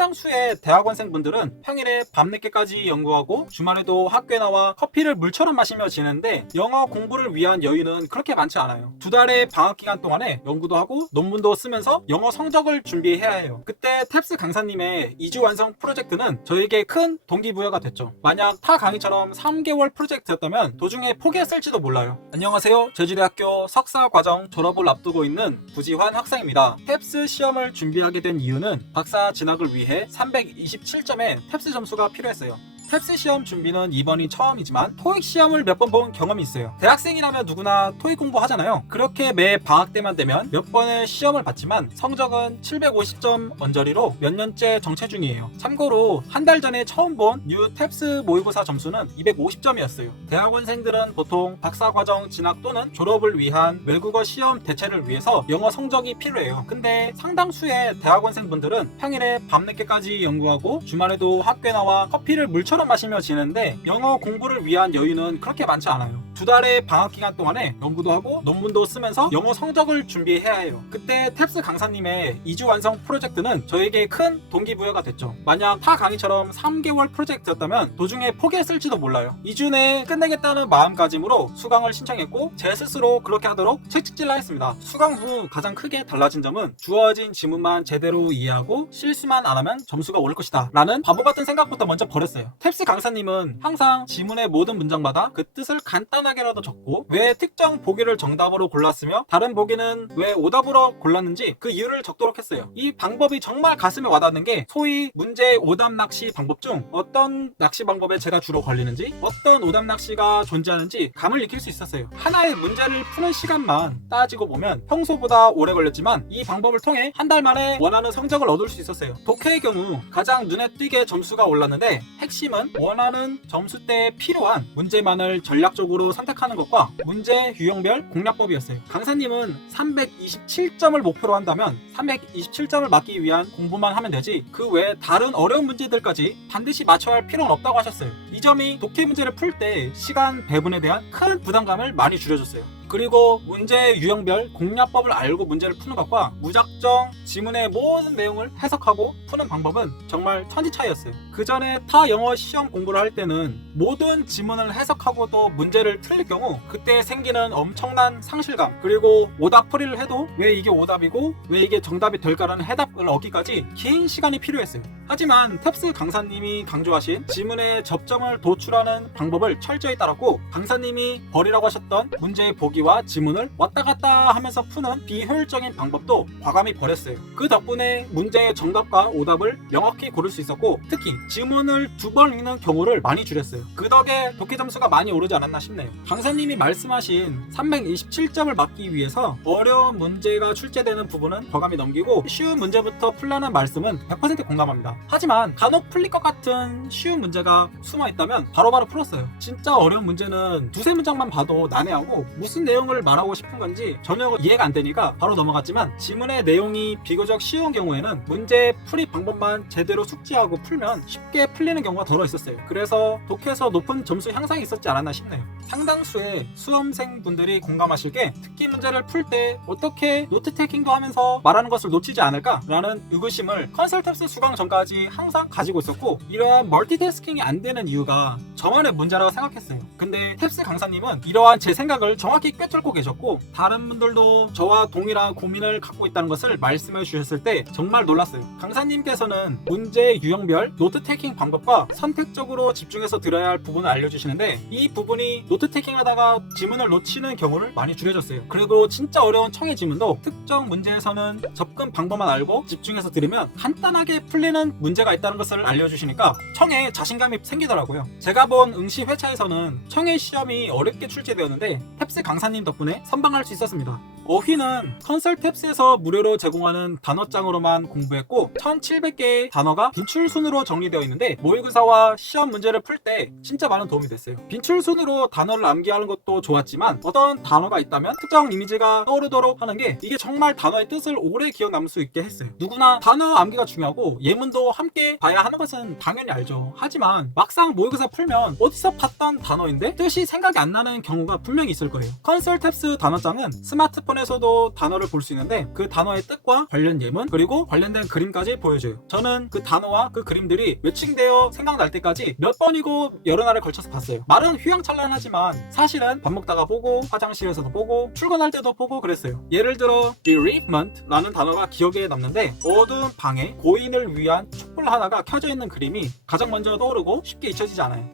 상당수의 대학원생분들은 평일에 밤늦게까지 연구하고 주말에도 학교에 나와 커피를 물처럼 마시며 지내는데 영어 공부를 위한 여유는 그렇게 많지 않아요. 2달의 방학 기간 동안에 연구도 하고 논문도 쓰면서 영어 성적을 준비해야 해요. 그때 탭스 강사님의 2주 완성 프로젝트는 저에게 큰 동기부여가 됐죠. 만약 타 강의처럼 3개월 프로젝트였다면 도중에 포기했을지도 몰라요. 안녕하세요. 제주대학교 석사과정 졸업을 앞두고 있는 부지환 학생입니다. 탭스 시험을 준비하게 된 이유는 박사 진학을 위해 327점의 탭스 점수가 필요했어요. 탭스 시험 준비는 이번이 처음이지만 토익 시험을 몇 번 본 경험이 있어요. 대학생이라면 누구나 토익 공부하잖아요. 그렇게 매 방학 때만 되면 몇 번의 시험을 봤지만 성적은 750점 언저리로 몇 년째 정체 중이에요. 참고로 한 달 전에 처음 본 뉴 탭스 모의고사 점수는 250점이었어요. 대학원생들은 보통 박사과정 진학 또는 졸업을 위한 외국어 시험 대체를 위해서 영어 성적이 필요해요. 근데 상당수의 대학원생분들은 평일에 밤늦게까지 연구하고 주말에도 학교에 나와 커피를 물처럼 마시며 지내는데 영어 공부를 위한 여유는 그렇게 많지 않아요. 2달의 방학 기간 동안에 연구도 하고 논문도 쓰면서 영어 성적을 준비해야 해요. 그때 탭스 강사님의 2주 완성 프로젝트는 저에게 큰 동기부여가 됐죠. 만약 타 강의처럼 3개월 프로젝트였다면 도중에 포기했을지도 몰라요. 2주 내에 끝내겠다는 마음가짐으로 수강을 신청했고 제 스스로 그렇게 하도록 채찍질라 했습니다. 수강 후 가장 크게 달라진 점은 주어진 지문만 제대로 이해하고 실수만 안 하면 점수가 오를 것이다 라는 바보 같은 생각부터 먼저 버렸어요. 탭스 강사님은 항상 지문의 모든 문장마다 그 뜻을 간단하게라도 적고 왜 특정 보기를 정답으로 골랐으며 다른 보기는 왜 오답으로 골랐는지 그 이유를 적도록 했어요. 이 방법이 정말 가슴에 와닿는 게 소위 문제 오답 낚시 방법 중 어떤 낚시 방법에 제가 주로 걸리는지 어떤 오답 낚시가 존재하는지 감을 익힐 수 있었어요. 하나의 문제를 푸는 시간만 따지고 보면 평소보다 오래 걸렸지만 이 방법을 통해 한 달 만에 원하는 성적을 얻을 수 있었어요. 독해의 경우 가장 눈에 띄게 점수가 올랐는데 핵심은 원하는 점수대에 필요한 문제만을 전략적으로 선택하는 것과 문제 유형별 공략법이었어요. 강사님은 327점을 목표로 한다면 327점을 맞기 위한 공부만 하면 되지 그 외에 다른 어려운 문제들까지 반드시 맞춰야 할 필요는 없다고 하셨어요. 이 점이 독해 문제를 풀 때 시간 배분에 대한 큰 부담감을 많이 줄여줬어요. 그리고 문제 유형별 공략법을 알고 문제를 푸는 것과 무작정 지문의 모든 내용을 해석하고 푸는 방법은 정말 천지 차이였어요. 그 전에 타 영어 시험 공부를 할 때는 모든 지문을 해석하고도 문제를 틀릴 경우 그때 생기는 엄청난 상실감 그리고 오답 풀이를 해도 왜 이게 오답이고 왜 이게 정답이 될까라는 해답을 얻기까지 긴 시간이 필요했어요. 하지만 탭스 강사님이 강조하신 지문의 접점을 도출하는 방법을 철저히 따랐고 강사님이 버리라고 하셨던 문제의 보기와 지문을 왔다 갔다 하면서 푸는 비효율적인 방법도 과감히 버렸어요. 그 덕분에 문제의 정답과 오답을 명확히 고를 수 있었고 특히 지문을 2번 읽는 경우를 많이 줄였어요. 그 덕에 독해 점수가 많이 오르지 않았나 싶네요. 강사님이 말씀하신 327점을 맞기 위해서 어려운 문제가 출제되는 부분은 과감히 넘기고 쉬운 문제부터 풀라는 말씀은 100% 공감합니다. 하지만 간혹 풀릴 것 같은 쉬운 문제가 숨어있다면 바로바로 풀었어요. 진짜 어려운 문제는 두세 문장만 봐도 난해하고 무슨 내용을 말하고 싶은 건지 전혀 이해가 안 되니까 바로 넘어갔지만 지문의 내용이 비교적 쉬운 경우에는 문제 풀이 방법만 제대로 숙지하고 풀면 쉽게 풀리는 경우가 더러 있었어요. 그래서 독해에서 높은 점수 향상이 있었지 않았나 싶네요. 상당수의 수험생분들이 공감하실 게 특기 문제를 풀 때 어떻게 노트 테이킹도 하면서 말하는 것을 놓치지 않을까라는 의구심을 컨설턴스 수강 전까지 항상 가지고 있었고 이러한 멀티태스킹이 안 되는 이유가 저만의 문제라고 생각했어요. 근데 탭스 강사님은 이러한 제 생각을 정확히 꿰뚫고 계셨고 다른 분들도 저와 동일한 고민을 갖고 있다는 것을 말씀해 주셨을 때 정말 놀랐어요. 강사님께서는 문제 유형별 노트 테이킹 방법과 선택적으로 집중해서 들어야 할 부분을 알려주시는데 이 부분이 노트 테이킹 하다가 지문을 놓치는 경우를 많이 줄여줬어요. 그리고 진짜 어려운 청해 지문도 특정 문제에서는 접근 방법만 알고 집중해서 들으면 간단하게 풀리는 문제가 있다는 것을 알려주시니까 청해에 자신감이 생기더라고요. 제가 본 응시 회차에서는 청해 시험이 어렵게 출제되었는데 탭스 강사님 덕분에 선방할 수 있었습니다. 어휘는 컨설탭스에서 무료로 제공하는 단어장으로만 공부했고 1700개의 단어가 빈출순으로 정리되어 있는데 모의고사와 시험 문제를 풀 때 진짜 많은 도움이 됐어요. 빈출순으로 단어를 암기하는 것도 좋았지만 어떤 단어가 있다면 특정 이미지가 떠오르도록 하는 게 이게 정말 단어의 뜻을 오래 기억 남을 수 있게 했어요. 누구나 단어 암기가 중요하고 예문도 함께 봐야 하는 것은 당연히 알죠. 하지만 막상 모의고사 풀면 어디서 봤던 단어인데 뜻이 생각이 안 나는 경우가 분명히 있을 거예요. 컨설탭스 단어장은 스마트폰 스마트폰에서도 단어를 볼 수 있는데 그 단어의 뜻과 관련 예문 그리고 관련된 그림까지 보여줘요. 저는 그 단어와 그 그림들이 매칭되어 생각날 때까지 몇 번이고 여러 날에 걸쳐서 봤어요. 말은 휘황찬란하지만 사실은 밥 먹다가 보고 화장실에서도 보고 출근할 때도 보고 그랬어요. 예를 들어 bereavement 라는 단어가 기억에 남는데 어두운 방에 고인을 위한 촛불 하나가 켜져 있는 그림이 가장 먼저 떠오르고 쉽게 잊혀지지 않아요.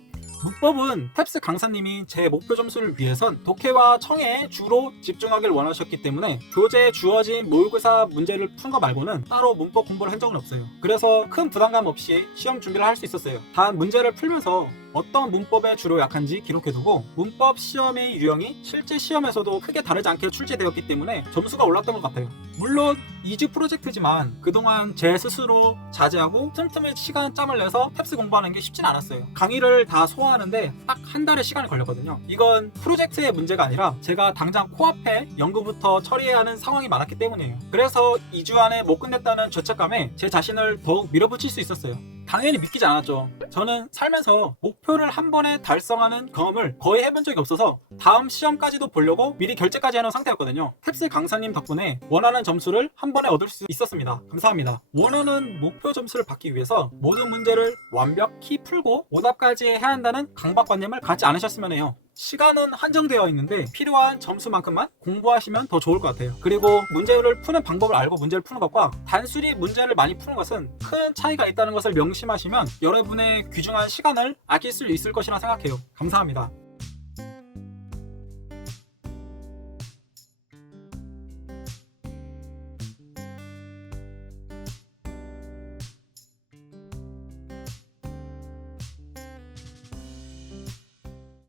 문법은 탭스 강사님이 제 목표 점수를 위해선 독해와 청해에 주로 집중하길 원하셨기 때문에 교재에 주어진 모의고사 문제를 푼 거 말고는 따로 문법 공부를 한 적은 없어요. 그래서 큰 부담감 없이 시험 준비를 할 수 있었어요. 단 문제를 풀면서 어떤 문법에 주로 약한지 기록해두고 문법 시험의 유형이 실제 시험에서도 크게 다르지 않게 출제되었기 때문에 점수가 올랐던 것 같아요. 물론 2주 프로젝트지만 그동안 제 스스로 자제하고 틈틈이 시간 짬을 내서 탭스 공부하는 게 쉽진 않았어요. 강의를 다 소화하는데 딱 한 달의 시간이 걸렸거든요. 이건 프로젝트의 문제가 아니라 제가 당장 코앞에 연구부터 처리해야 하는 상황이 많았기 때문이에요. 그래서 2주 안에 못 끝냈다는 죄책감에 제 자신을 더욱 밀어붙일 수 있었어요. 당연히 믿기지 않았죠. 저는 살면서 목표를 한 번에 달성하는 경험을 거의 해본 적이 없어서 다음 시험까지도 보려고 미리 결제까지 해놓은 상태였거든요. 탭스 강사님 덕분에 원하는 점수를 한 번에 얻을 수 있었습니다. 감사합니다. 원하는 목표 점수를 받기 위해서 모든 문제를 완벽히 풀고 오답까지 해야 한다는 강박관념을 갖지 않으셨으면 해요. 시간은 한정되어 있는데 필요한 점수만큼만 공부하시면 더 좋을 것 같아요. 그리고 문제를 푸는 방법을 알고 문제를 푸는 것과 단순히 문제를 많이 푸는 것은 큰 차이가 있다는 것을 명심하시면 여러분의 귀중한 시간을 아낄 수 있을 것이라 생각해요. 감사합니다.